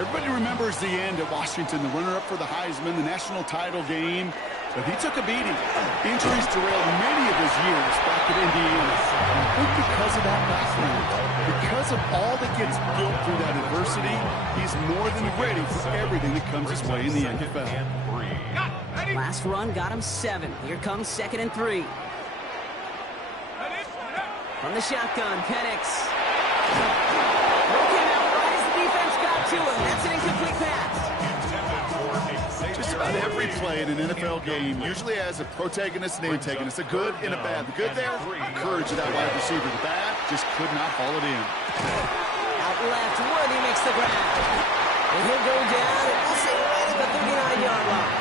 Everybody remembers the end at Washington, the runner-up for the Heisman, the national title game. But he took a beating. Injuries derailed many of his years back at Indiana. I think because of that background, because of all that gets built through that adversity, he's more than ready for everything that comes his way in the NFL. Last run got him 7. Here comes 2nd and 3. From the shotgun, Penix. Broke him out right as the defense got to him. That's an incomplete pass. Just about every play in an NFL game usually has a protagonist and antagonist, a good and a bad. The good there, courage of that wide receiver. The bad, just could not haul it in. Out left, Worthy makes the grab. And he'll go down, and we'll say right at the 39-yard line.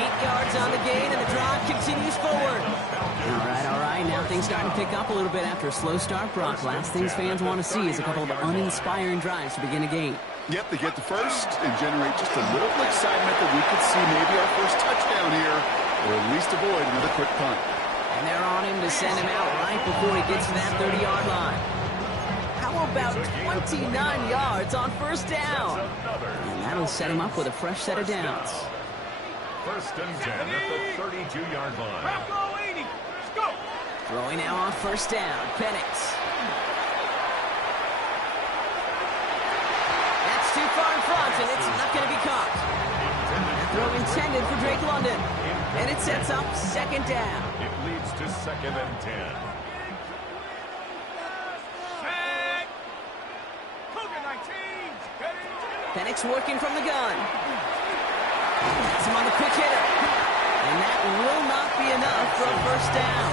8 yards on the gain, and the drive continues forward. All right. Now things starting to pick up a little bit after a slow start, Brock. Last things fans want to see is a couple of uninspiring drives to begin a game. Yep, they get the first and generate just a little excitement that we could see maybe our first touchdown here, or at least avoid another quick punt. And they're on him to send him out right before he gets to that 30-yard line. How about 29 yards on first down? And that'll set him up with a fresh set of downs. 1st and 10 at the 32-yard line. Let's go. Throwing now on first down, Penix. That's too far in front, and it's not going to be caught. Throw intended for Drake London, and it sets up 2nd down. It leads to 2nd and 10. Penix working from the gun. That's him on the quick hitter. And that will not be enough for a first down.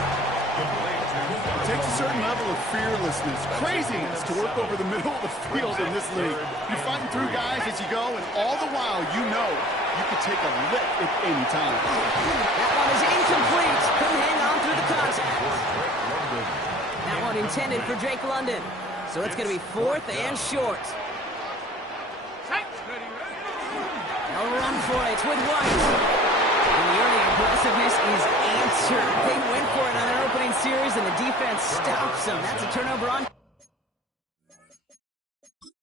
It takes a certain level of fearlessness, craziness to work over the middle of the field in this league. You're fighting through guys as you go, and all the while you know you could take a lick at any time. That one is incomplete. Couldn't hang on through the contact. That one intended for Drake London. So it's going to be 4th and short. They'll run for it with White. And the early aggressiveness is answered. They went for it on their opening series, and the defense stops them. That's a turnover on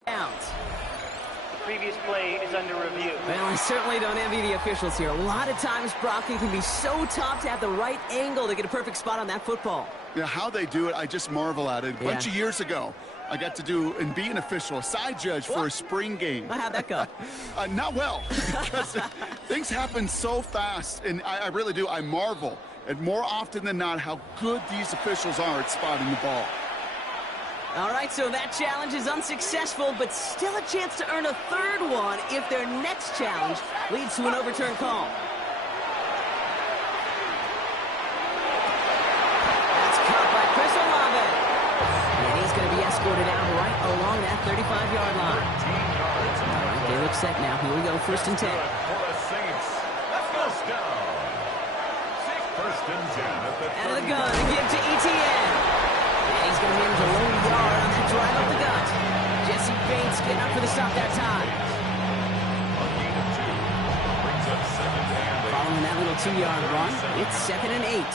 downs. The previous play is under review. Well, I certainly don't envy the officials here. A lot of times, Brock, it can be so tough to have the right angle to get a perfect spot on that football. Yeah, how they do it, I just marvel at it. A bunch of years ago, I got to do and be an official, a side judge for a spring game. How'd that go? Not well, because things happen so fast, and I really do. I marvel at more often than not how good these officials are at spotting the ball. All right, so that challenge is unsuccessful, but still a chance to earn a 3rd one if their next challenge leads to an overturned call. That's caught by Chris Olave. And he's going to be escorted out right along that 35-yard line. All right, they look set now. Here we go, 1st and 10. For the Saints, first down. 1st and 10 at the Out of the gun to give to Etienne. And he's going to manage a low yard on that drive up the gut. Jesse Bates getting up for the stop that time. A gain of 2 brings up 2nd and 8. Following that little 2-yard run, it's 2nd and 8.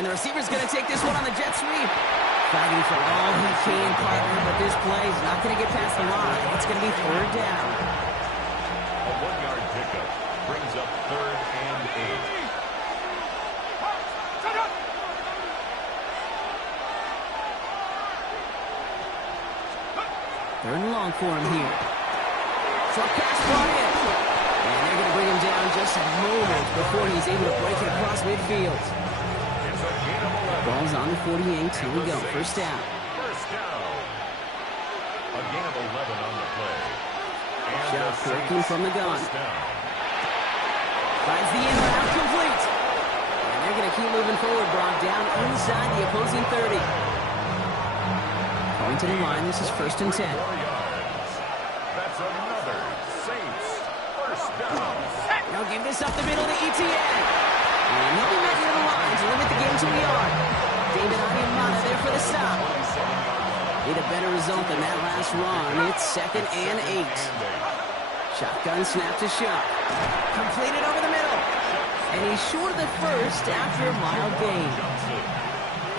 And the receiver's going to take this one on the jet sweep. Fighting for all he can, partner, but this play is not going to get past the line. It's going to be 3rd down. A 1-yard pickup brings up 3rd and 8. Third and long for him here. Short pass brought in. And they're going to bring him down just a moment before he's able to break it across midfield. Ball's on the 48. Here we go. First down. First down. A gain of 11 on the play. And Shot working from the gun. Finds the in route complete. And they're going to keep moving forward. Brock down inside the opposing 30. Going to the line. This is 1st and 10. That's another Saints first down. Now give this up the middle to Etienne. And he'll be met near the line to limit the game to a yard. David Onyemata there for the stop. Need a better result than that last run. It's 2nd and 8. Shotgun snap to Shuck. Completed over the middle. And he's short of the first after a mild gain.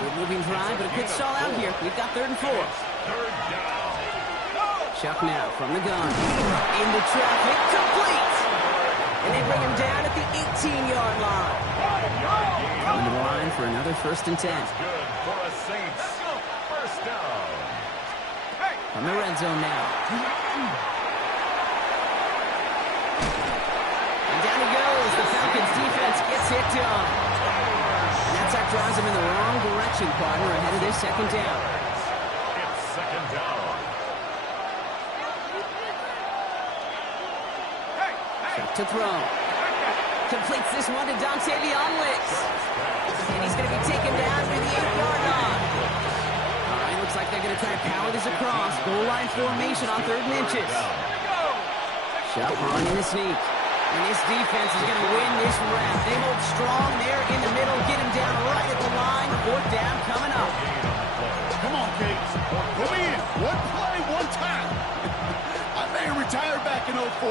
Good moving drive, but a good stall out here. We've got 3rd and 4. Third down. Chuck now from the gun. Into traffic, complete. And they bring him down at the 18-yard line. On the line for another 1st and 10. Good for a Saints. First down. From the red zone now. And down he goes. The Falcons defense gets it done. And that sack drives him in the wrong direction, partner, ahead of this 2nd down. It's 2nd down. Chuck to throw. Completes this one to Dante Leonwitz. And he's going to be taken down to the 8-yard line. All right, looks like they're going to try to power this across. Goal line formation on 3rd and inches. Chuck on in the sneak. And this defense is going to win this rep. They hold strong there in the middle. Get him down right at the line. 4th down coming up. Come on, Kate. Put me in. One play, one time. I may have retired back in 04,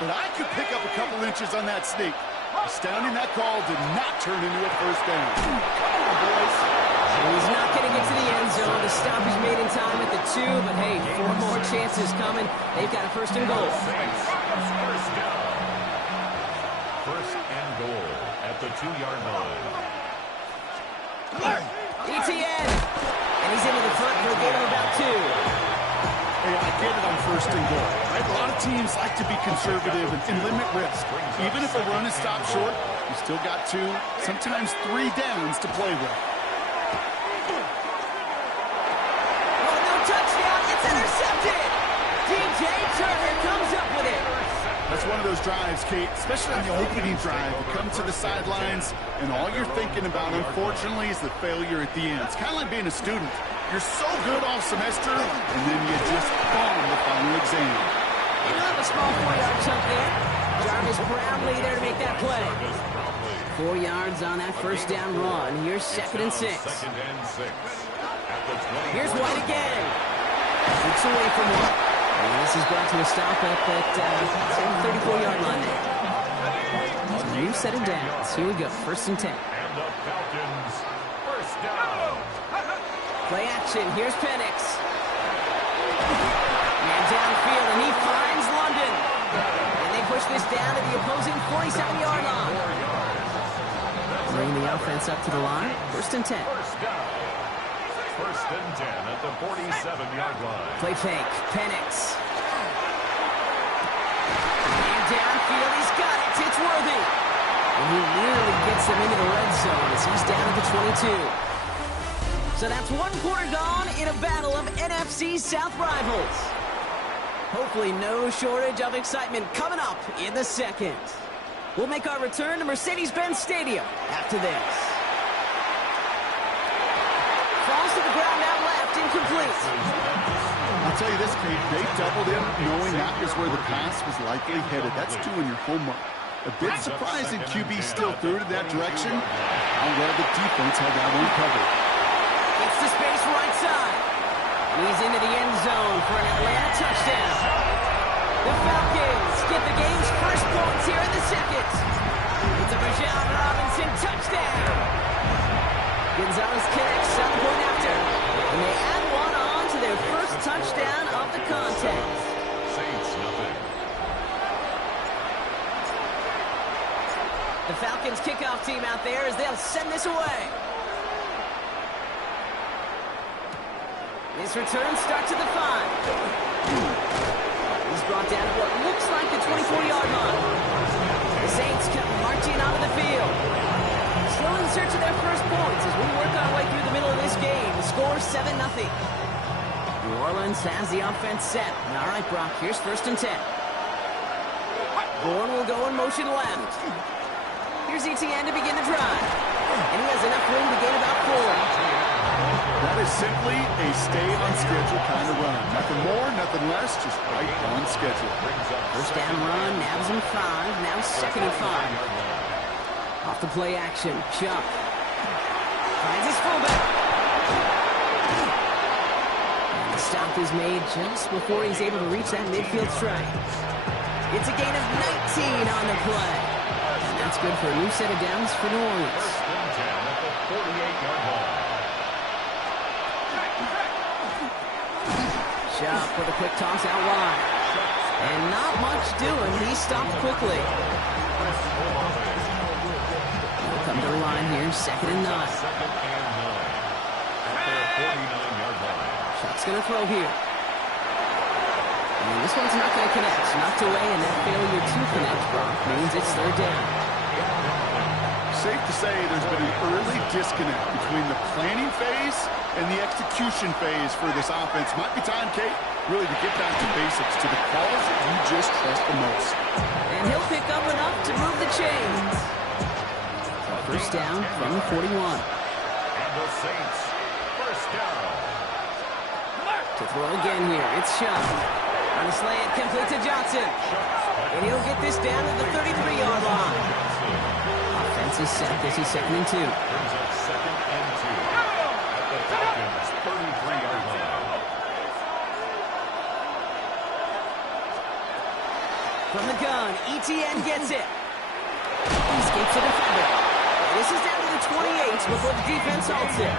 but I could pick up a couple inches on that sneak. Astounding that call did not turn into a 1st down. Come on, boys. He's not going to get to the end zone. The stop is made in time at the 2, but hey, 4 more chances coming. They've got a 1st and goal. Saints. First down. 1st and goal at the 2-yard line. ETN. And he's into the front for a gain of about 2. Hey, I get it on 1st and goal. Right? A lot of teams like to be conservative and limit risk. Even if a run is stopped short, you still got 2, sometimes 3 downs to play with. Oh, no touchdown. It's intercepted. DJ Turner comes up with it. That's one of those drives, Kate, especially on the opening drive. You come to the sidelines, and all you're thinking about, unfortunately, is the failure at the end. It's kind of like being a student. You're so good all semester, and then you just bomb the final exam. You have a small 4-yard chunk there. Jarvis Brownlee there to make that play. 4 yards on that 1st down run. Here's 2nd and 6. 2nd and 6. At the 20. Here's White again. 6 away from one. And this is brought to a stop up at the 34-yard line there. So new set of downs. Here we go. 1st and 10. And the Falcons. First down. Play action. Here's Penix. And downfield, and he finds London. And they push this down to the opposing 47-yard line. Bring the offense up to the line. 1st and 10. First down. 1st and 10 at the 47-yard line. Play fake. Penix. And downfield, he's got it. It's Worthy. And he nearly gets them into the red zone as he's down at the 22. So that's 1 quarter gone in a battle of NFC South rivals. Hopefully no shortage of excitement coming up in the 2nd. We'll make our return to Mercedes-Benz Stadium after this. Falls to the ground out left, incomplete. I'll tell you this, Kate, they doubled him knowing that was where the pass was likely headed. That's doing your homework. A bit surprising QB still threw it in that direction. How well the defense had that one covered. Gets to space right side. And he's into the end zone for an Atlanta touchdown. The Falcons get the game's first points here in the 2nd. It's a Bijan Robinson touchdown. Gonzalez connects on the point after. And they add one on to their first touchdown of the contest. Saints nothing. The Falcons kickoff team out there as they'll send this away. This return starts at the 5. He's brought down to what looks like the 24-yard line. The Saints come marching onto the field. Still in search of their first points as we work our way through the middle of this game. The score 7-0. New Orleans has the offense set. All right, Brock, here's 1st and 10. Bourne will go in motion left. Here's ETN to begin the drive. And he has enough room to gain about 4. That is simply a stay-on-schedule kind of run. Nothing more, nothing less, just right on schedule. First down run, nabs him 5, now 2nd and 5. Off the play action, Chuck. Finds his fullback. And the stop is made just before he's able to reach that midfield strike. It's a gain of 19 on the play. And that's good for a new set of downs for New Orleans. First and 10 at the 48-yard line. Shot with a quick toss out wide. And not much doing. He stopped quickly. He'll come to the line here, 2nd and 9. Shot's going to throw here. And this one's not going to connect. Knocked away, and that failure to connect, Brock, means it's 3rd down. Safe to say there's been an early disconnect between the planning phase and the execution phase for this offense. Might be time, Kate, really to get back to basics, to the calls that you just trust the most. And he'll pick up enough to move the chains. First down from the 41. And the Saints, first down. To throw again here, it's Shutt. On the slant, complete to Johnson. And he'll get this down to the 33-yard line. Offense is set. This is 2nd and 2. Brings up 2nd and 2 at the Falcons' 33-yard line. From the gun, ETN gets it. He escapes the defender. This is down to the 28 before the defense halts it.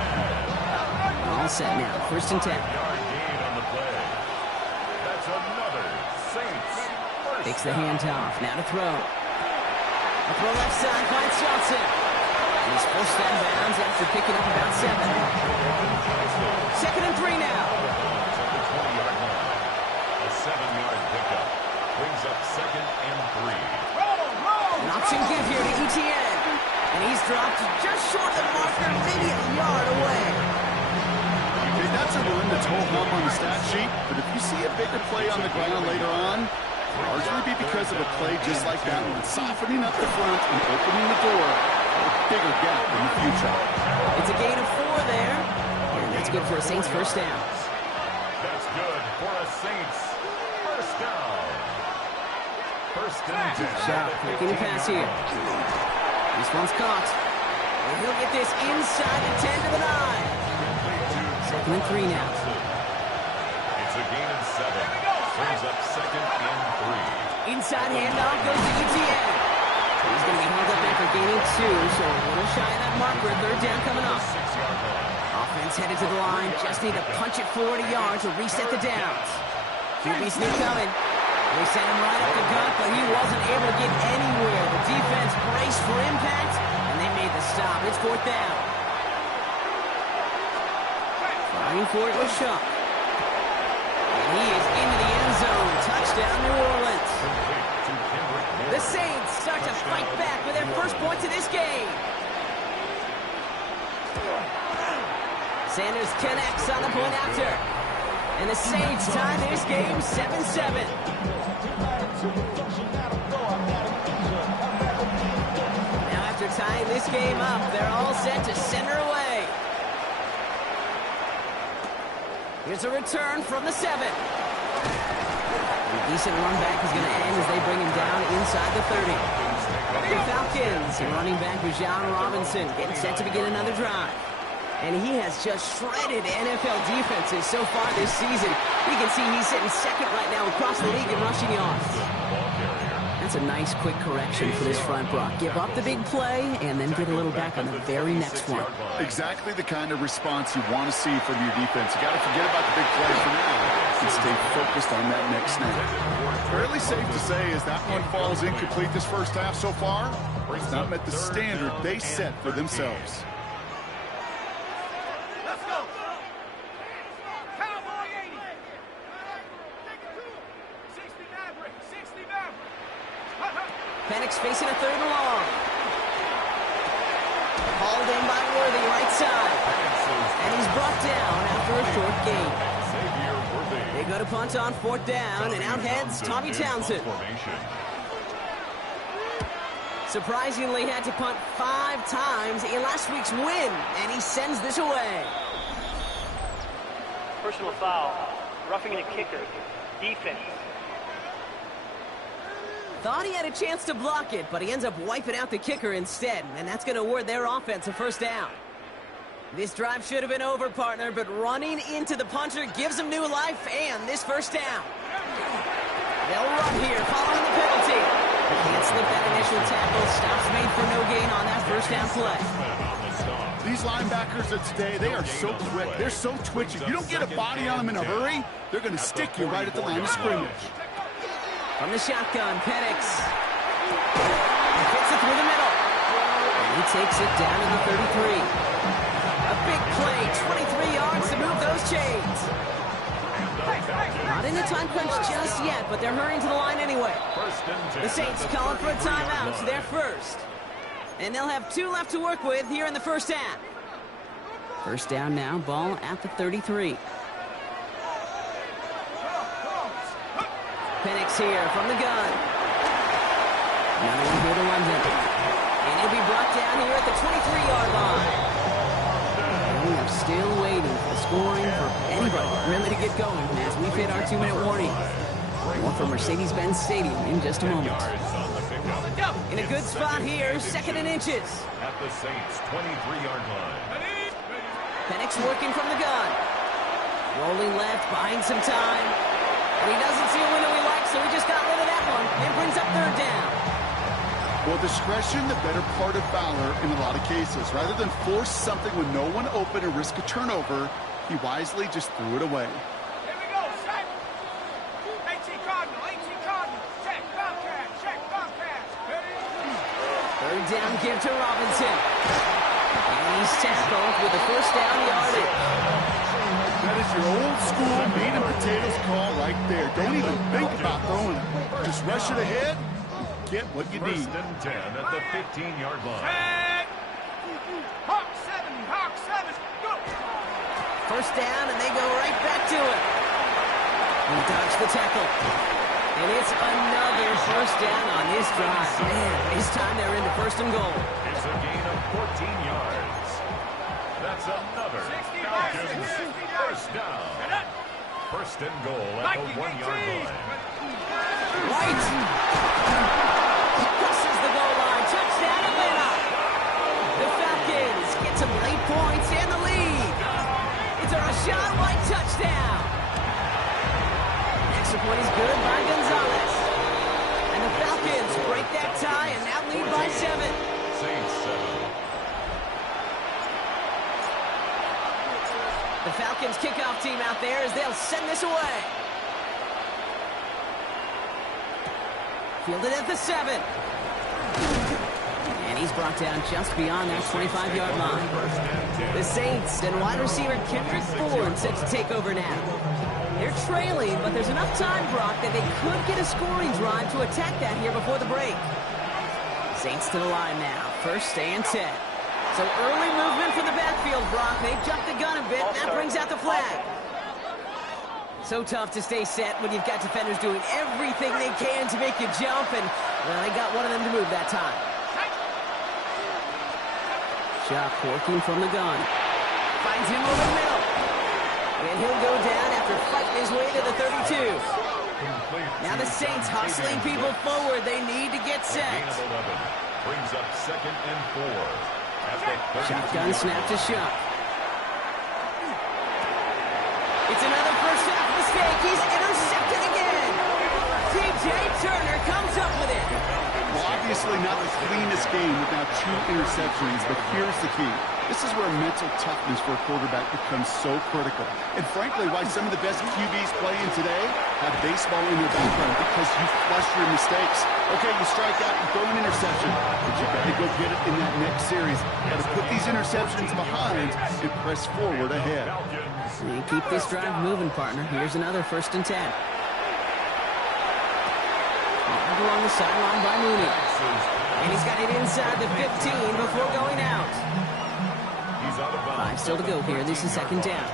All set now, 1st and 10. Yard gain on the play. That's another Saints first. Takes the handoff, now to throw. A throw left side, finds Johnson. And he's forced out of bounds after picking up about 7. 2nd and 3 now. At the 20-yard line. A 7-yard pickup. Brings up 2nd and 3. An option give here to ETN. And he's dropped just short of the marker, maybe a yard away. Okay, that's a run that's whole hum on the stat sheet, but if you see a bigger play on the ground later on, largely be because of a play just like that one, softening up the front and opening the door for a bigger gap in the future. It's a gain of 4 there, and that's good for a Saints first down. That's good for a Saints first down. First and 10. Shot, making a pass here. This one's caught. And he'll get this inside the 10 to the 9. 2nd and 3 now. It's a gain of 7. Brings up 2nd and 3. Inside handoff goes to ETN. He's going to be held up after gaining 2, so a little shy of that marker. 3rd down coming up. 6-yard line. Offense headed to the line. Just need to punch it 40 yards to reset the downs. QB sneak coming. They sent him right up the gut, but he wasn't able to get anywhere. The defense braced for impact, and they made the stop. It's 4th down. Fighting for it was Shutt. And he is into the end zone. Touchdown, New Orleans. The Saints start to fight back with their first points of this game. Sanders connects on the point after. And the Saints tie this game 7-7. Now after tying this game up, they're all set to center away. Here's a return from the 7. A decent run back is going to end as they bring him down inside the 30. The Falcons, running back Bijan Robinson, getting set to begin another drive. And he has just shredded NFL defenses so far this season. You can see he's sitting 2nd right now across the league in rushing yards. That's a nice quick correction for this front, Brock. Give up the big play and then get a little back on the very next one. Exactly the kind of response you want to see from your defense. You got to forget about the big play for now and stay focused on that next snap. Fairly safe to say as that one falls incomplete this first half so far, it's not met the standard they set for themselves. Penix facing a 3rd and long. Hauled in by Worthy, right side. And he's brought down after a short gain. They go to punt on 4th down, and out heads Tommy Townsend. Surprisingly had to punt 5 times in last week's win, and he sends this away. Personal foul. Roughing the kicker. Defense. Thought he had a chance to block it, but he ends up wiping out the kicker instead, and that's going to award their offense a first down. This drive should have been over, partner, but running into the punter gives him new life and this first down. They'll run here following the penalty. Can't slip that initial tackle. Stops made for no gain on that first down play. The These linebackers of today, they are so quick. They're so twitchy. You don't get a body on them in a hurry, they're going to stick you right at the line of scrimmage. From the shotgun, Penix. He fits it through the middle. And he takes it down to the 33. A big play, 23 yards to move those chains. Not in a time crunch just yet, but they're hurrying to the line anyway. The Saints calling for a timeout, so they're first. And they'll have 2 left to work with here in the first half. First down now, ball at the 33. Penix here from the gun. Another one here to London. And he'll be brought down here at the 23-yard line. And we are still waiting for scoring for anybody really to get going as we've hit our 2-minute warning. More from Mercedes-Benz Stadium in just a moment. In a good spot here, second and inches. At the Saints' 23-yard line. Penix working from the gun. Rolling left, buying some time. And he doesn't see a window he likes, so he just got rid of that one and brings up third down. Well, discretion, the better part of valor in a lot of cases. Rather than force something with no one open and risk a turnover, he wisely just threw it away. Here we go, set. 18 Cardinal, 18 Cardinal. Check, Bobcat, check, Bobcat. Third down give to Robinson. And he's tackled with the first down yardage. That is your old school meat and potatoes call right there. Don't even think about throwing it. Just rush it ahead and get what you need. First and 10 at the 15-yard line. Check. Hawk 7, go. First down, and they go right back to it. He dodged the tackle. And it's another first down on this drive. Man, this time they're into first and goal. It's a gain of 14 yards. That's another Falcons first down. First and goal at the 1-yard line. Right. Crosses the goal line. Touchdown, Atlanta. The Falcons get some late points and the lead. It's a Rashad White touchdown. Extra point is good by Gonzalez. And the Falcons break that tie and now lead by 7. Saints 7. The Falcons kickoff team out there as they'll send this away. Fielded at the 7. And he's brought down just beyond that 25-yard line. The Saints and wide receiver Kendrick Ford set to take over now. They're trailing, but there's enough time, Brock, that they could get a scoring drive to attack that here before the break. Saints to the line now. First and 10. So early movement from the backfield, Brock. They jumped the gun a bit. That brings out the flag. So tough to stay set when you've got defenders doing everything they can to make you jump, and, well, they got one of them to move that time. Chuck working from the gun. Finds him over the middle. And he'll go down after fighting his way to the 32. Now the Saints hustling people forward. They need to get set. Brings up second and 4. Shotgun snap to Shuck. It's another first half mistake. He's intercepted again. DJ Turner comes up with it. Well, obviously not the cleanest game with now 2 interceptions, but here's the key. This is where mental toughness for a quarterback becomes so critical. And frankly, why some of the best QBs playing today have baseball in their background, because you flush your mistakes. Okay, you strike out and throw an interception, but you got to go get it in that next series. Got to put these interceptions behind and press forward ahead. And keep this drive moving, partner. Here's another first and 10. Along the sideline by Mooney. And he's got it inside the 15 before going out. He's out of bounds. 5 still to go here. This is second down.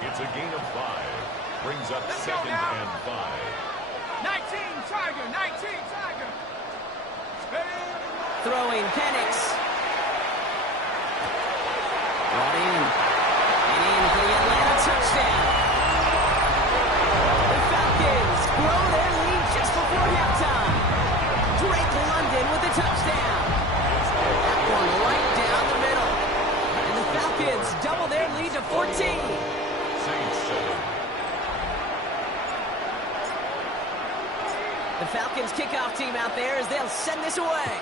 It's a gain of 5. Brings up second and 5. 19 Tiger, 19 Tiger. Throwing Penix. Brought in. And in for the Atlanta touchdown. The Falcons grow their lead just before halftime. Drake London with the touchdown. That one right down the middle. And the Falcons double their lead to 14. Saints 7. The Falcons kickoff team out there as they'll send this away.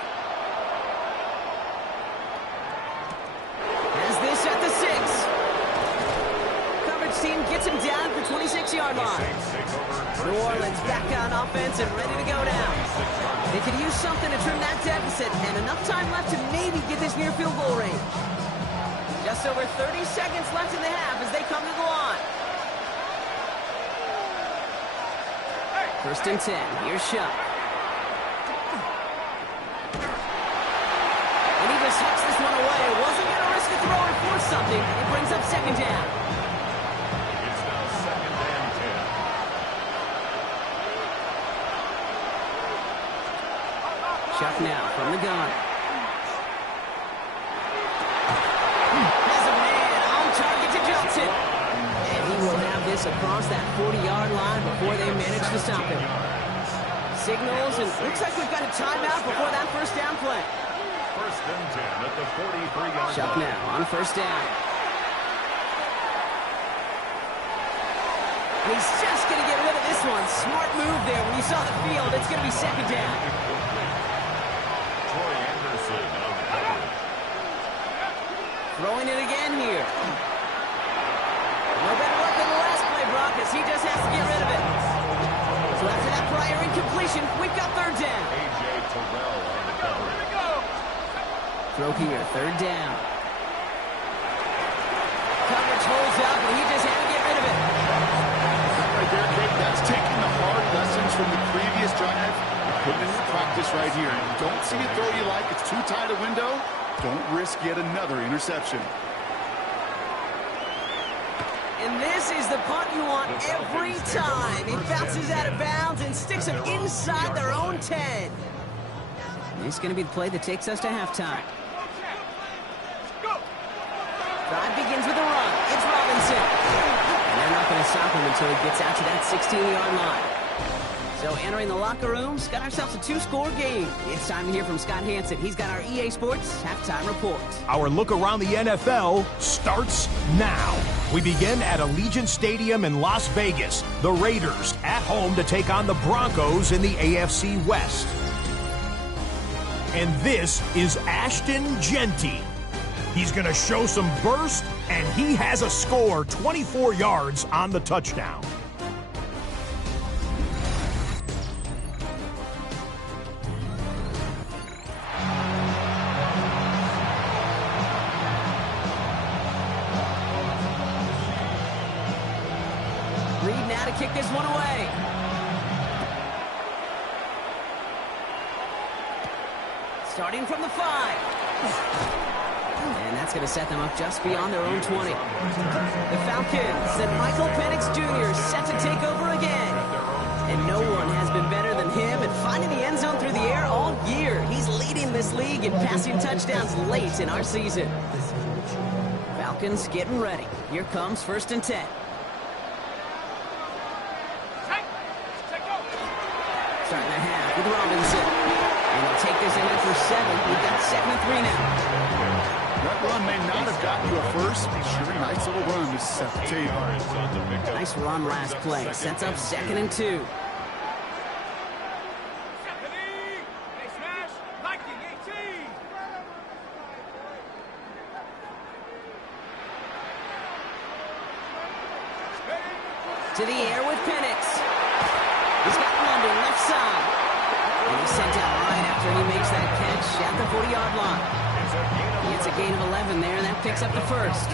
As this gets him down at the 26-yard line. New Orleans back on offense and ready to go now. They could use something to trim that deficit, and enough time left to maybe get this near field goal range. Just over 30 seconds left in the half as they come to the line. First and 10. Here's Shuck. And he just hits this one away. Wasn't going to risk a throw and force something. It brings up second down. It's now second and 10. Shuck now from the gun. Has a man on target to Johnson. And he will have this across that 40-yard line before they manage to stop him. Signals, and looks like we've got a timeout before that first down play. First and 10 at the 43-yard Shuck line. now on first down. And he's just going to get rid of this one. Smart move there. When you saw the field, it's going to be second down. Troy Anderson on coverage. Throwing it again here. No better luck than the last play, Brock, as he just has to get rid of it. So after that prior incompletion, we've got third down. A.J. Terrell on the coverage. Throw here, third down. Coverage holds up, and he just had to get rid of it. Right there, Kate, that's taking the hard lessons from the previous drive and putting it into practice right here. And don't see a throw you like, it's too tight a window. Don't risk yet another interception. And this is the punt you want every time. It bounces out of bounds and sticks them inside their own 10. And this is going to be the play that takes us to halftime. Drive begins with a run. It's Robinson. And they're not going to stop him until he gets out to that 16-yard line. So entering the locker room, got ourselves a 2-score game. It's time to hear from Scott Hansen. He's got our EA Sports halftime report. Our look around the NFL starts now. We begin at Allegiant Stadium in Las Vegas. The Raiders at home to take on the Broncos in the AFC West. And this is Ashton Genty. He's going to show some burst, and he has a score, 24 yards on the touchdown. Reed now to kick this one away. Starting from the 5. And that's going to set them up just beyond their own 20. The Falcons and Michael Penix Jr. set to take over again. And no one has been better than him at finding the end zone through the air all year. He's leading this league in passing touchdowns late in our season. Falcons getting ready. Here comes first and 10. Starting the half with Robinson. And they'll take this in after 7. We've got 2nd and 3 now. That run may not have gotten you a first. Sure, nice little run to set the table. Nice run last play. Sets up 2nd and 2. They smash, Viking 18. To the air with Penix. He's got London left side. And he's sent out right after he makes that catch at the 40-yard line. It's a gain of 11 there, and that picks up the first.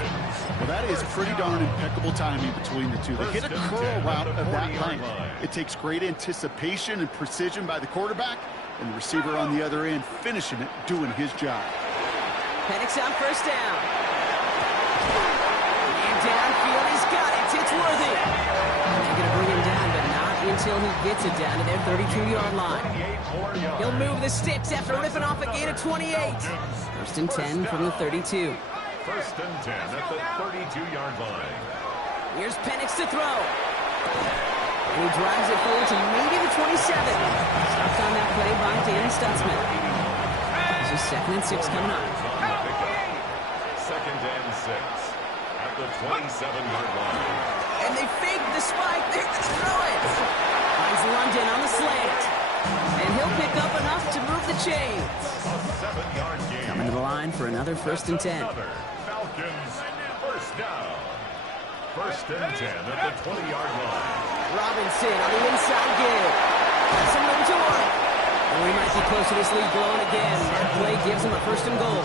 Well, that is pretty darn impeccable timing between the two. They hit a curl route of that length. It takes great anticipation and precision by the quarterback, and the receiver on the other end finishing it, doing his job. Penix on first down. And downfield, he's got it. It's worthy. They're going to bring him down, but not until he gets it down to their 32-yard line. He'll move the sticks after ripping off a gain of 28. First and 10 from the 32. First and 10 at the 32-yard line. Here's Penix to throw. And he drives it forward to maybe the 27. Stopped on that play by Danny Stutzman. This is 2nd and 6 coming up. Second and 6 at the 27-yard line. And they fake the spike. They're going to throw it. Finds London on the slant. And he'll pick up enough to move the chains. A 7-yard gain. Coming to the line for another first and 10. Another Falcons first down. First and 10 at the 20-yard line. Robinson on the inside give. Has some room to work. And we might be close to this lead blowing again. That play gives him a first and goal.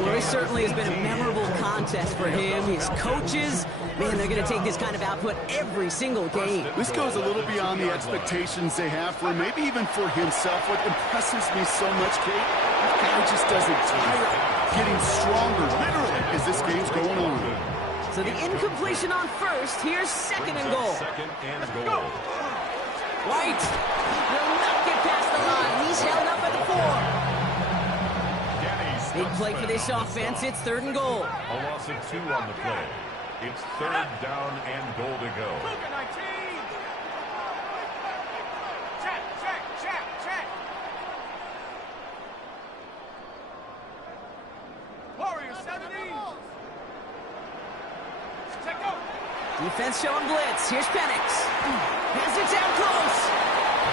Well, this certainly has been a memorable contest for him. His coaches, man, they're going to take this kind of output every single game. This goes a little beyond the expectations they have for him, maybe even for himself. What impresses me so much, Kate, the guy just doesn't tire, getting stronger, literally, as this game's going on. So the incompletion on first. Here's second and goal. Second and goal. White will not get past the line. He's held up at the 4. Big play for this offense. It's third and goal. A loss of 2 on the play. It's third down and goal to go. Cougar 19. Check, check, check, check. Warriors 70. Check go. Defense showing blitz. Here's Penix. Has it down close.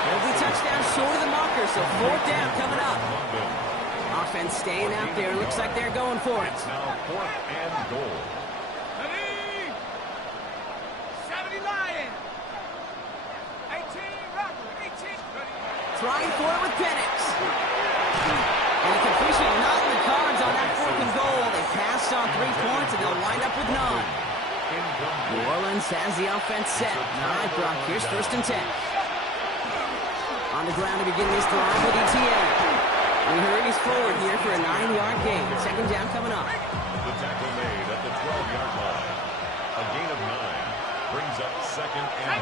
It'll be touchdown short of the marker, so fourth down coming up. Offense staying out there. Looks like they're going for it. Now fourth and goal. 70 Lions. 18 Rocker. 18. Trying for it with Penix. And the completion not in the cards on that fourth and goal. They passed on 3 points, and they'll wind up with none. New Orleans has the offense set. All right, Brock, here's first and 10. On the ground to begin this drive with ETN. We heard he's forward here for a 9-yard gain. Second down coming up. The tackle made at the 12-yard line. A gain of 9 brings up second and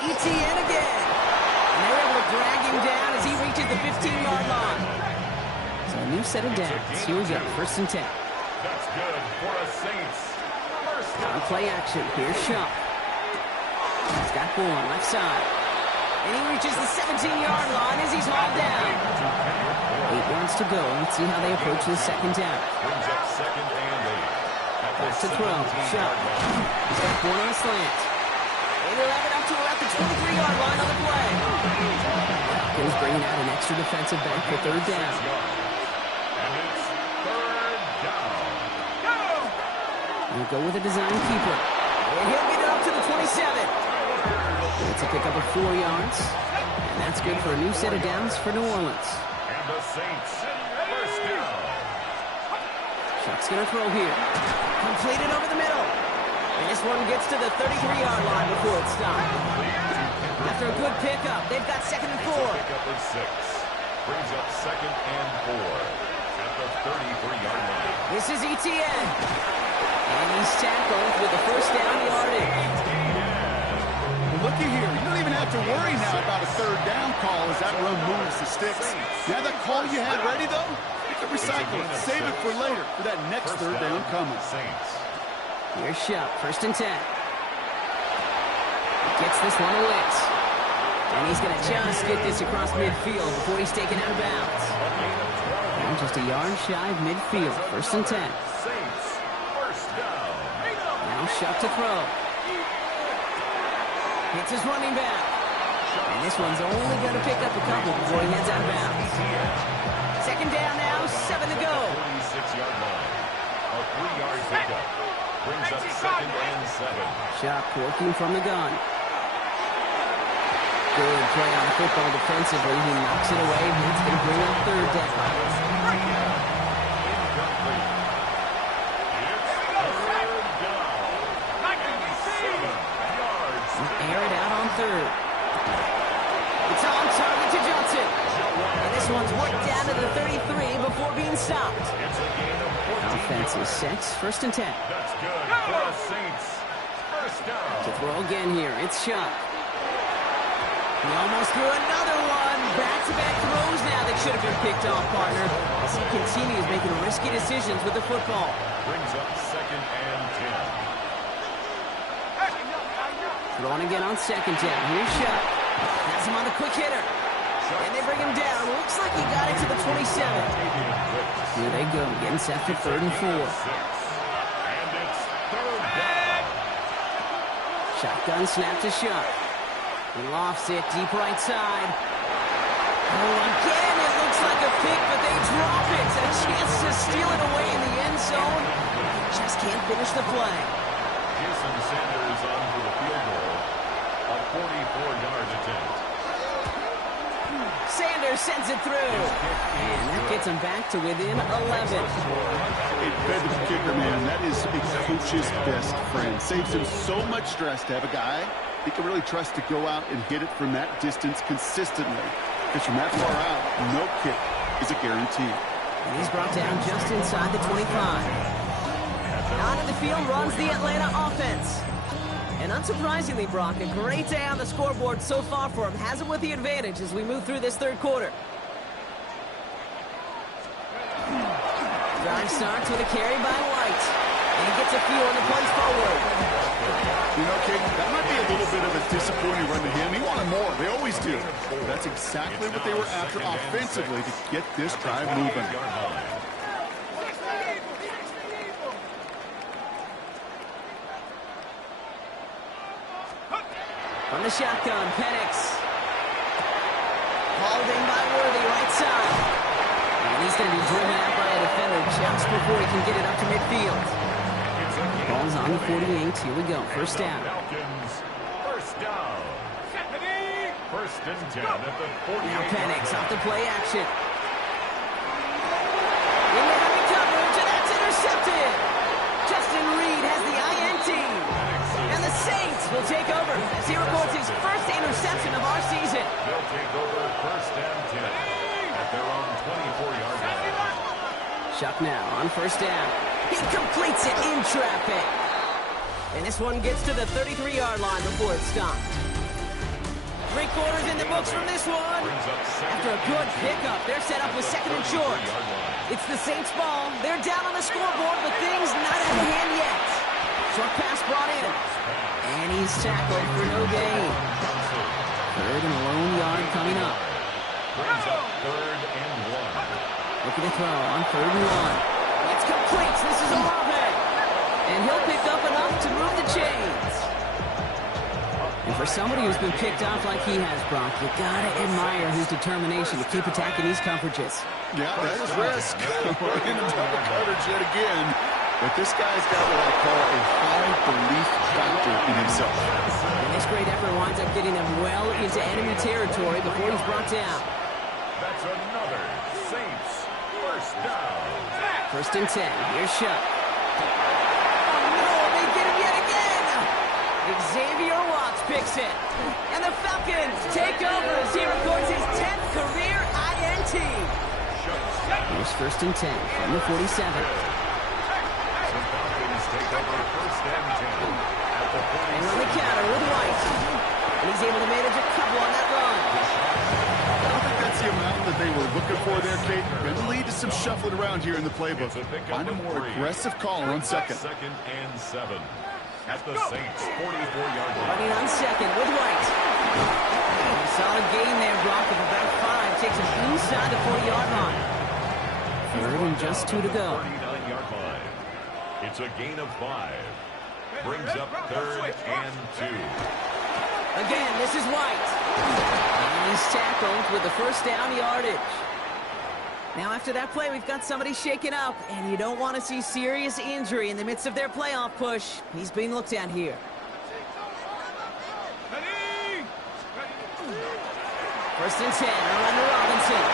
1. ETN again. And they're able to drag him down as he reaches the 15-yard line. So a new set of downs. Here we go, first and 10. That's good for a Saints. First On play action, here's Shaw. He's got Bourne left side. And he reaches the 17-yard line as he's hauled down. 8 yards to go. Let's see how they approach this second down. brings up second and 8. Back to throw. Shaw. He's got Bourne on a slant. And he'll have it up to about the 23-yard line on the play. Falcons bringing out an extra defensive back for third down. And it's third down. He'll go with a design keeper. And he'll get it up to the 27. It's a pickup of 4 yards. And that's good for a new set of downs for New Orleans. And the Saints, first down. Shuck's going to throw here. Completed over the middle. And this one gets to the 33-yard line before it's stopped. After a good pickup, they've got second and 4. Pickup of 6. Brings up second and 4 at the 33-yard line. This is ETN. And he's tackled with the first down yardage. Looky here, you don't even have to worry now about a third down call as that run moves the sticks. Now that call you had ready, though, you can recycle it, save it for later, for that next third down coming. Saints. Here's Shuck, first and 10. Gets this one to Wicks. And he's going to just get this across midfield before he's taken out of bounds. And just a yard shy of midfield, first and 10. Saints, first down. Now Shuck to throw. Hits his running back. And this one's only going to pick up a couple before he heads out of bounds. Second down now, 7 to go. 46-yard line. A 3-yard pickup. Brings up second and 7. Shuck working from the gun. Good play on the football defensively. He knocks it away. It's going to bring up third down. Incomplete. It's third down. 7 yards. Air it out on third. It's on target to Johnson. And this one's worked down to the 33 before being stopped. It's a gain of 14. Offense is set. First and 10. That's good for the Saints. First down. To throw again here. It's Shuck. He almost threw another one. Back-to-back throws now that should have been picked off, partner. As he continues making risky decisions with the football. Brings up second and 10. Throwing again on second down. Here's Shuck. Has him on the quick hitter. And they bring him down. Looks like he got it to the 27. Here they go. Getting set for third and 4. And it's third down. Shotgun snap to Shuck. He lofts it deep right side. Oh, again, it looks like a pick, but they drop it. A chance to steal it away in the end zone. just can't finish the play. Jason Sanders on for the field goal. A 44-yard attempt. Sanders sends it through. And that gets him back to within 11. It fed the kicker, man. That is a coach's best friend. Saves him so much stress to have a guy he can really trust to go out and hit it from that distance consistently. Because from that far out, no kick is a guarantee. And he's brought down just inside the 25. Out of the field runs the Atlanta offense. And unsurprisingly, Brock, a great day on the scoreboard so far for him. Has him with the advantage as we move through this third quarter. Drive starts with a carry by White. And he gets a few on the punch forward. You know, Kate, that might be a little bit of a disappointing run to him. He wanted more. They always do. That's exactly what they were after offensively to get this drive moving. From the shotgun, Penix. Hauled in by Worthy, right side. And he's going to be driven out by a defender just before he can get it up to midfield. Ball's on the 48. Here we go. First down. Falcons, first down. First and 10 at the 48. Now Penix off the play action. In the heavy coverage, and that's intercepted. Justin Reed has the INT. And the Saints will take over as he records his first interception of our season. They'll take over first and 10 at their own 24-yard line. Shuck now on first down. He completes it in traffic. And this one gets to the 33-yard line before it's stopped. 3 quarters in the books from this one. After a good pickup, they're set up with second and short. It's the Saints ball. They're down on the scoreboard, but things not out of hand yet. Short pass brought in. And he's tackled for no gain. Third and a lone yard coming up. Brings up third and 1. Looking to throw on third and 1. It's complete. This is Olave. And he'll pick up enough to move the chains. And for somebody who's been picked off like he has, Brock, you gotta admire his determination to keep attacking these coverages. Yeah, that is risk. We're in a double coverage yet again. But this guy's got what I call a high belief factor in himself. And this great effort winds up getting them well into enemy territory before he's brought down. That's another Saints first down. First and 10. Here's Shuck. Oh, no, they get him yet again. Xavier Watts picks it. And the Falcons take over as he records his 10th career INT. Here's first and 10 from the 47. Take over first and 10 at the 46. And on the counter with White. And he's able to manage a couple on that run. I don't think that's the amount that they were looking for there, Kate. Going to lead to some shuffling around here in the playbook. Find a more aggressive caller on second. Second and 7 at the Saints 44-yard line. Running on second with White. A solid gain there, Brock, of about 5. Takes him inside the 40-yard line. Third and just 2 to go. 39-yard line. It's a gain of 5. Brings up third and 2. Again, this is White. And he's tackled with the first down yardage. Now, after that play, we've got somebody shaken up, and you don't want to see serious injury in the midst of their playoff push. He's being looked at here. First and 10, under Robinson.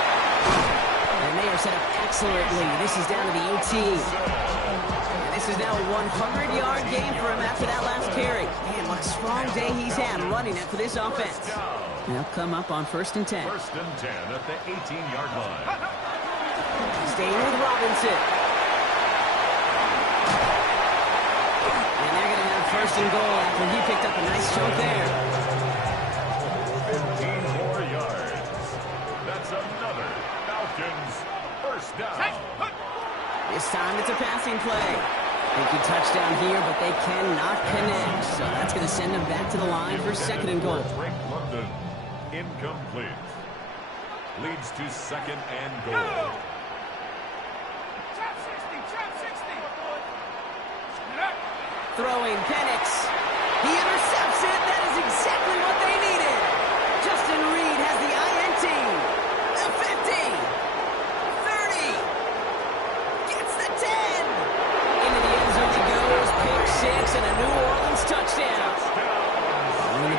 And they are set up excellently. This is down to the 18. This is now a 100-yard game for him after that last carry. Man, what a strong day he's had running it for this offense. They'll come up on first and 10. First and 10 at the 18-yard line. Staying with Robinson. And they're going to have first and goal after he picked up a nice chunk there. 15 more yards. That's another Falcons first down. This time it's a passing play. They can touchdown here, but they cannot connect. So that's going to send them back to the line for second and goal. Frank London, incomplete. Leads to second and goal. Throwing Penix. He intercepts it. That is exactly what they needed. Justin Reed has the INT. The 50. 30. Gets the 10. Into the end zone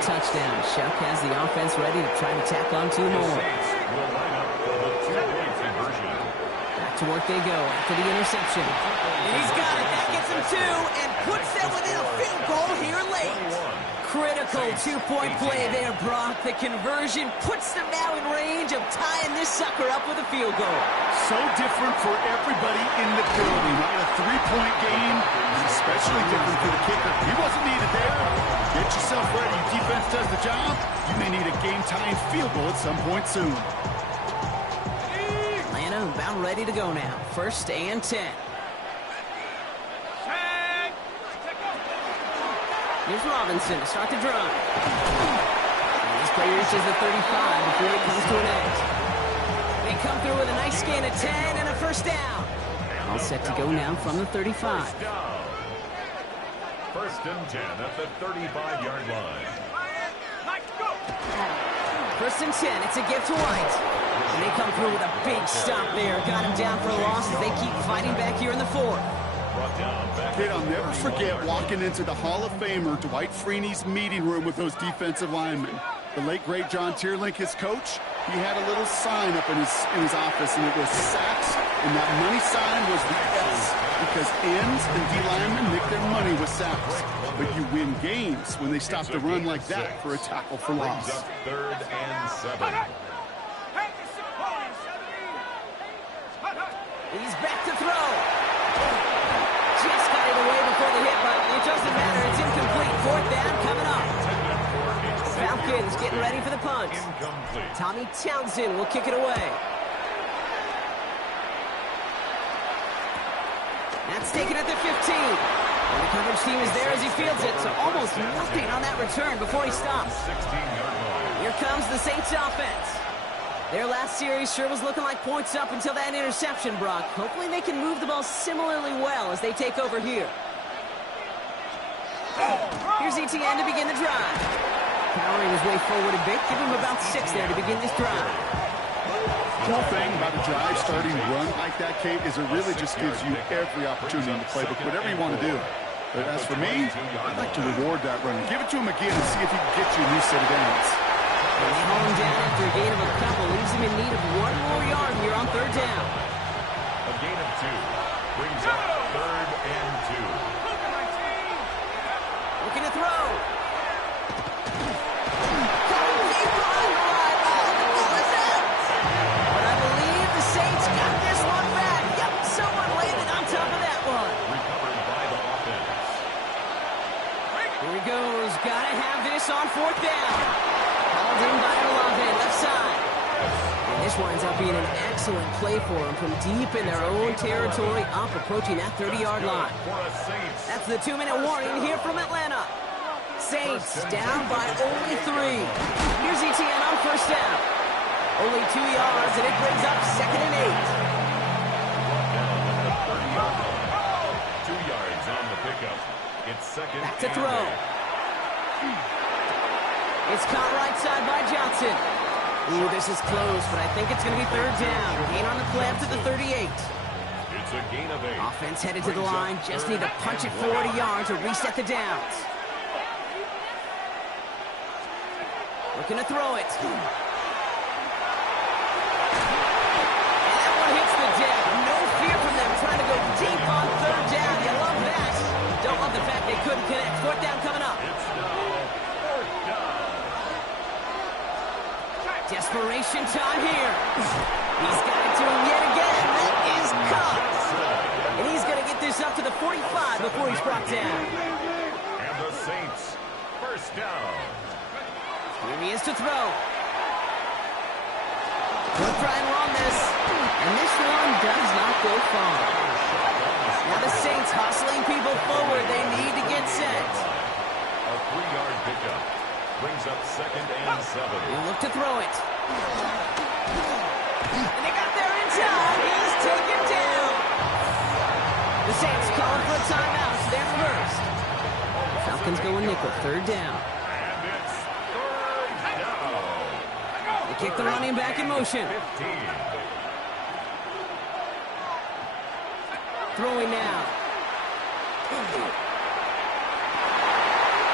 touchdown. Shuck has the offense ready to try to tack on 2 more. Will line up for the 2-point conversion. Back to work they go after the interception. And he's got it. That gets him 2 and puts them within a field goal here late. Critical 2-point play there, Brock. The conversion puts them now in range of tying this sucker up with a field goal. So different for everybody in the building, right? A 3-point game is especially different for the kicker. He wasn't needed there. Get yourself ready. Defense does the job. You may need a game-tying field goal at some point soon. Atlanta about ready to go now. 1st and 10. Here's Robinson to start the drive. And this play reaches the 35 before it comes to an end. They come through with a nice gain of 10 and a 1st down. All set to go now from the 35. 1st and 10 at the 35-yard line. 1st and 10. It's a gift to White. And they come through with a big stop there. Got him down for a loss as they keep fighting back here in the 4th. Kid, I'll never forget walking into the Hall of Famer Dwight Freeney's meeting room with those defensive linemen. The late, great John Tierlink, his coach, he had a little sign up in his office, and it was sacks, and that money sign was the S, because ends and D linemen make their money with sacks. But you win games when they stop the run like that for a tackle for loss. 3rd and 7. He's back to throw. Just got it away before the hit, but it doesn't matter. It's incomplete. 4th down coming up. Falcons getting ready for the punt. Tommy Townsend will kick it away. That's taken at the 15. And the coverage team is there as he fields it, so almost nothing on that return before he stops. Here comes the Saints offense. Their last series sure was looking like points up until that interception, Brock. Hopefully they can move the ball similarly well as they take over here. Here's ETN to begin the drive. Powering his way forward a bit. Give him about 6 there to begin this drive. The whole thing about a drive starting run like that, Kate, is it really just gives you every opportunity in the playbook, whatever you want to do. But as for me, I'd like to reward that run. Give it to him again and see if he can get you a new set of downs. And they haul him down after a gain of a couple. Leaves him in need of 1 more yard here on 3rd down. A gain of 2 brings up 3rd and 2. Looking to throw. But I believe the Saints got this one back. Yep, someone landed on top of that one. Recovered by the offense. Here he goes. Gotta have this on 4th down. Called in by Olave, left side. And this winds up being an excellent play for him from deep in their own territory, up approaching that 30-yard line. That's the 2-minute warning here from Atlanta. Saints down by only 3. Here's ETN on 1st down. Only 2 yards, and it brings up 2nd and 8. 2 yards on the pickup. It's 2nd. Back to throw. It's caught right side by Johnson. Ooh, this is close, but I think it's going to be 3rd down. Gain on the play up to the 38. It's a gain of 8. Offense headed to the line. Just need to punch it 40 yards to reset the downs. Looking to throw it. And that one hits the deck. No fear from them trying to go deep on 3rd down. You love that. Don't love the fact they couldn't connect. 4th down coming up. It's now 4th down. Desperation time here. He's got it to him yet again. That is caught. And he's going to get this up to the 45 before he's brought down. And the Saints, 1st down. Here he is to throw. We'll try and run this. And this one does not go far. Now the Saints hustling people forward. They need to get set. A 3-yard pickup brings up 2nd and 7. He'll look to throw it. And they got there in time. He's taken down. The Saints calling for a timeout. So they're first. Falcons going nickel. 3rd down. And it's 3rd down. They kick the running back in motion. 15. Throwing now.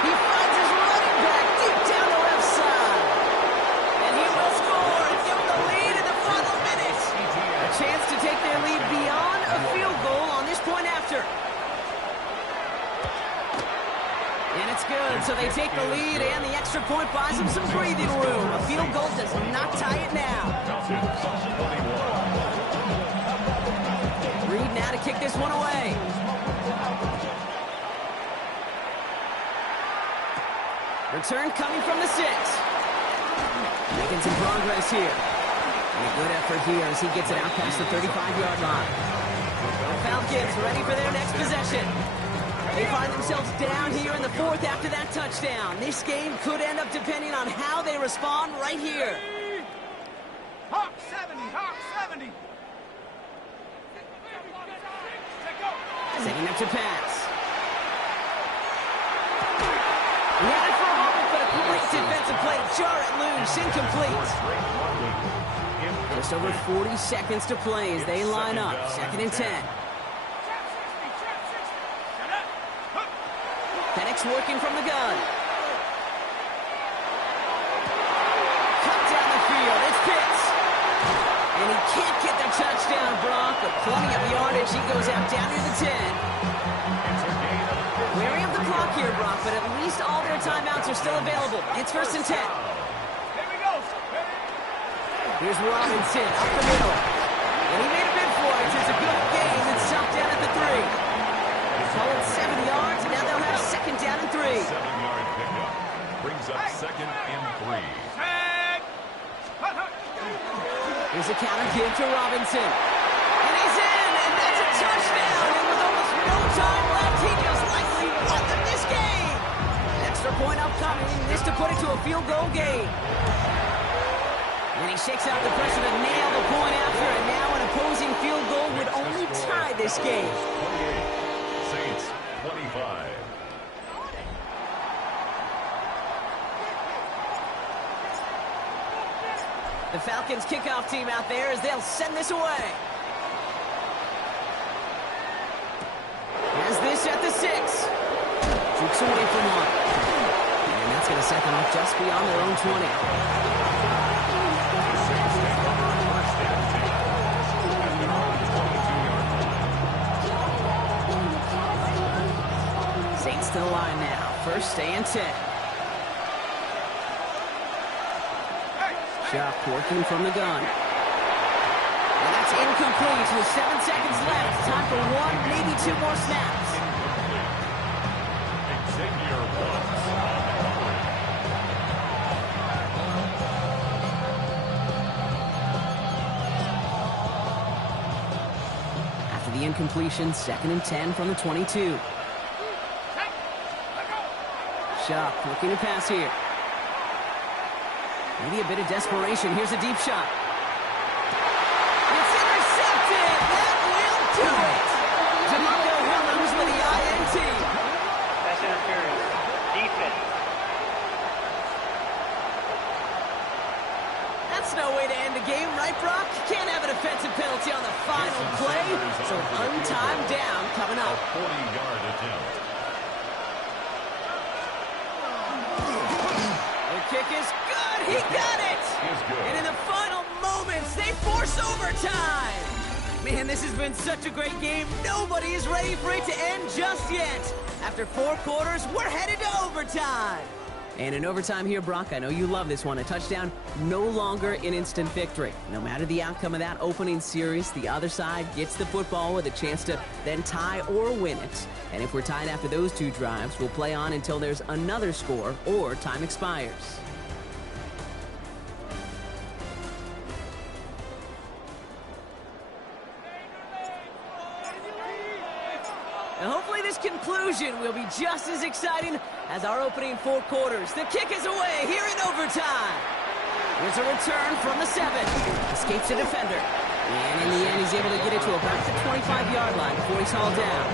He finds his running back deep down the And it's good, so they take the lead, and the extra point buys them some breathing room. A field goal does not tie it now. Reed now to kick this one away. Return coming from the 6. Making some progress here. And a good effort here as he gets it out past the 35-yard line. The Falcons ready for their next possession. They find themselves down here in the 4th after that touchdown. This game could end up depending on how they respond right here. Hawk 70, Hawk 70. Setting up to pass. He had it for a moment, but a great defensive play. Jar it loose, incomplete. Just over 40 seconds to play as they line up. 2nd and 10. Penix working from the gun. Cut down the field. It's Pitts. And he can't get the touchdown, Brock, but plenty of yardage. He goes out down near the 10. Weary of the clock here, Brock, but at least all their timeouts are still available. It's 1st and 10. Here we go. Here's Robinson up the middle. And he made a bid for it. It's a good game. It's stopped down at the 3. Call it 7 yards, and now they'll have 2nd down and 3. 7-yard pickup. Brings up 2nd and 3. Tag. Here's a counter give to Robinson. And he's in, and that's a touchdown. And with almost no time left, he just likely won them this game. Extra point upcoming. This to put it to a field goal game. And he shakes out the pressure to nail the point after, and now an opposing field goal would only tie this game. 28. Saints 25. The Falcons kickoff team out there as they'll send this away. Has this at the 6. Shoots away from one. And that's going to set them up just beyond their own 20. Saints to the line now. 1st and 10. Shock working from the gun. And that's incomplete with 7 seconds left. Time for 1, maybe 2 more snaps. After the incompletion, 2nd and 10 from the 22. Shock looking to pass here. Maybe a bit of desperation. Here's a deep shot. It's intercepted. That will do it. DeMarco Williams with the INT. Pass interference. Defense. That's no way to end the game, right, Brock? Can't have an offensive penalty on the final play. So untimed down coming up. A 40-yard attempt. The kick is good. He got it! And in the final moments, they force overtime! Man, this has been such a great game. Nobody is ready for it to end just yet. After 4 quarters, we're headed to overtime. And in overtime here, Brock, I know you love this one. A touchdown, no longer an instant victory. No matter the outcome of that opening series, the other side gets the football with a chance to then tie or win it. And if we're tied after those 2 drives, we'll play on until there's another score or time expires. And hopefully this conclusion will be just as exciting as our opening 4 quarters. The kick is away here in overtime. Here's a return from the 7. Escapes a defender. And in the end, he's able to get it to about the 25-yard line before he's hauled down.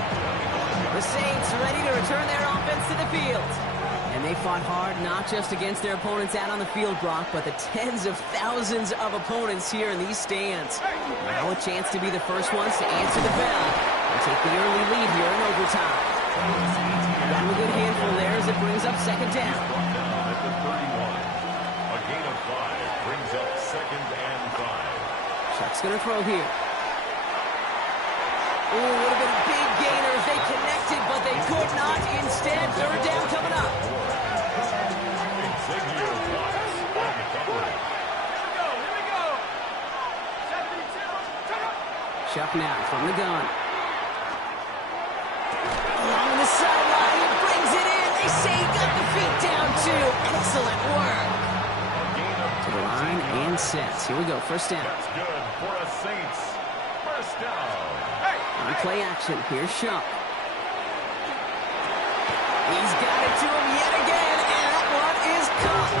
The Saints ready to return their offense to the field. And they fought hard not just against their opponents out on the field, Brock, but the tens of thousands of opponents here in these stands. Now a chance to be the first ones to answer the bell and take the early lead here in overtime. Got him a good handful there as it brings up 2nd down. At the 31. A gain of 5 brings up 2nd and 5. Chuck's going to throw here. Ooh, would have been a big gainer if they connected, but they could not. Instead, 3rd down coming up. Chuck now from the gun. Along the sideline, he brings it in. They say he got the feet down too. Excellent work. To the line and sets. Here we go, first down. That's good for the Saints. First down. On play action, here's Shuck. He's got it to him yet again, and that one is caught.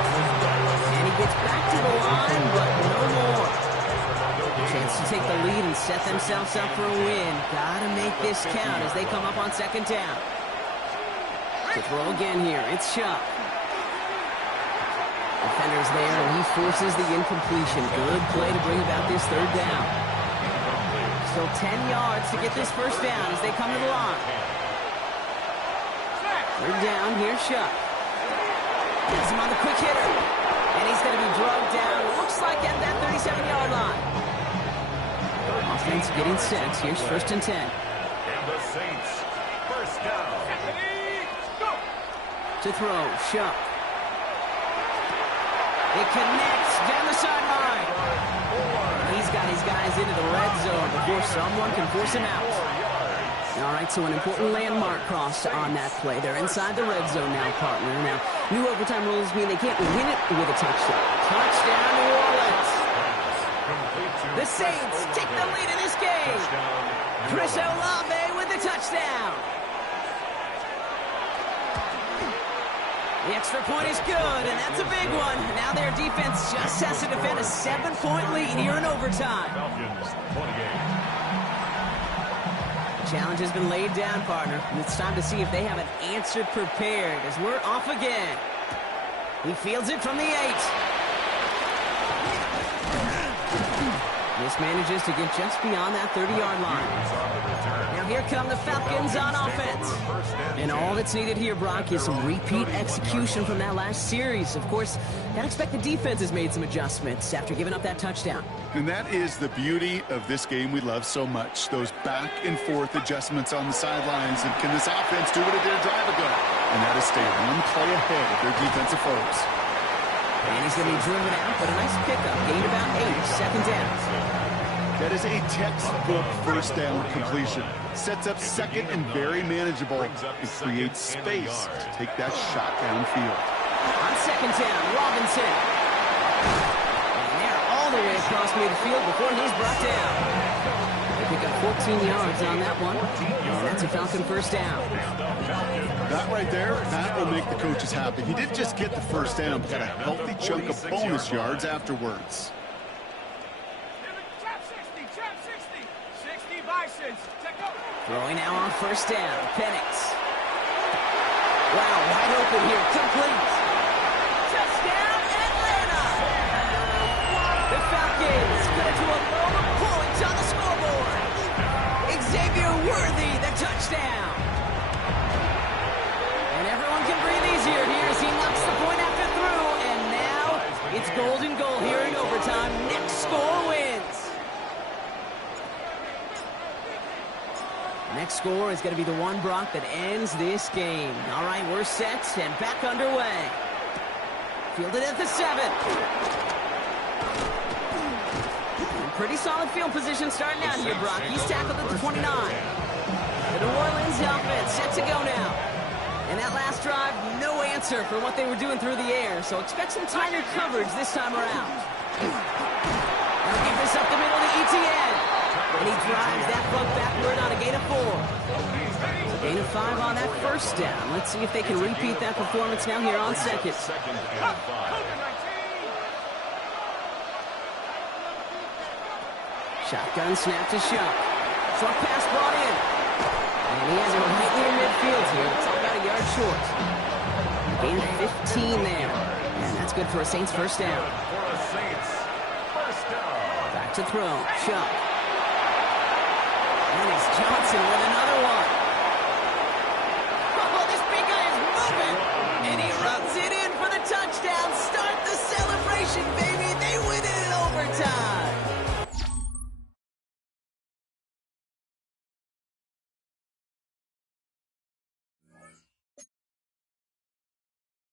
And he gets back to the line, but no more. Chance to take the lead and set themselves up for a win. Gotta make this count as they come up on second down. To throw again here, it's Shuck. Defender's there, and he forces the incompletion. Good play to bring about this third down. Still 10 yards to get this first down as they come to the line. Third down, here's Shuck. Gets him on the quick hitter. And he's going to be drugged down, looks like at that 37-yard line. Offense getting set. Here's first and 10. And the Saints, first down. To throw, Shuck. It connects down the sideline. He's got his guys into the red zone before someone can force him out. All right, so an important landmark cross on that play. They're inside the red zone now, partner. Now, new overtime rules mean they can't win it with a touchdown. Touchdown, New Orleans. The Saints take the lead in this game. Chris Olave with the touchdown. The extra point is good, and that's a big one. Now their defense just has to defend a 7-point lead here in overtime. Falcons, 28. Challenge has been laid down, partner, and it's time to see if they have an answer prepared as we're off again. He fields it from the 8. This manages to get just beyond that 30-yard line. Now here come the Falcons on offense. And all that's needed here, Brock, is some repeat execution from that last series. Of course, gotta expect the defense has made some adjustments after giving up that touchdown. And that is the beauty of this game we love so much. Those back and forth adjustments on the sidelines. And can this offense do what it did a drive ago? And that is stay one play ahead of their defensive foes. And he's going to be driven out, but a nice pickup. Gain about 8, second down. That is a textbook first down completion. Sets up second and very manageable and creates space to take that shot downfield. On second down, Robinson. And they're all the way across midfield before he's brought down. They pick up 14 yards on that one. And that's a Falcon first down. That right there, that will make the coaches happy. He didn't just get the first down, but got a healthy chunk of bonus yards afterwards. Throwing now on first down, Penix. Wow, wide open here, complete. Touchdown, Atlanta! The Falcons get it to a low of points on the scoreboard. Xavier Worthy, the touchdown. And everyone can breathe easier here as he knocks the point after through. And now it's golden goal here in overtime. Next score wins. Next score is going to be the one, Brock, that ends this game. All right, we're set and back underway. Fielded at the 7. Pretty solid field position starting out here, Brock. He's tackled at the 29. The New Orleans offense set to go now. And that last drive, no answer for what they were doing through the air. So expect some tighter coverage this time around. Now give this up the middle to ETN. And he drives that puck backward on a gain of 4. Gain of 5 on that first down. Let's see if they can repeat that performance now here on second. Shotgun snap to Shuck. Short pass brought in. And he has it right near midfield here. It's all about a yard short. Gain of 15 there. And that's good for a Saints first down. Back to throw. Shuck. And it's Johnson with another one.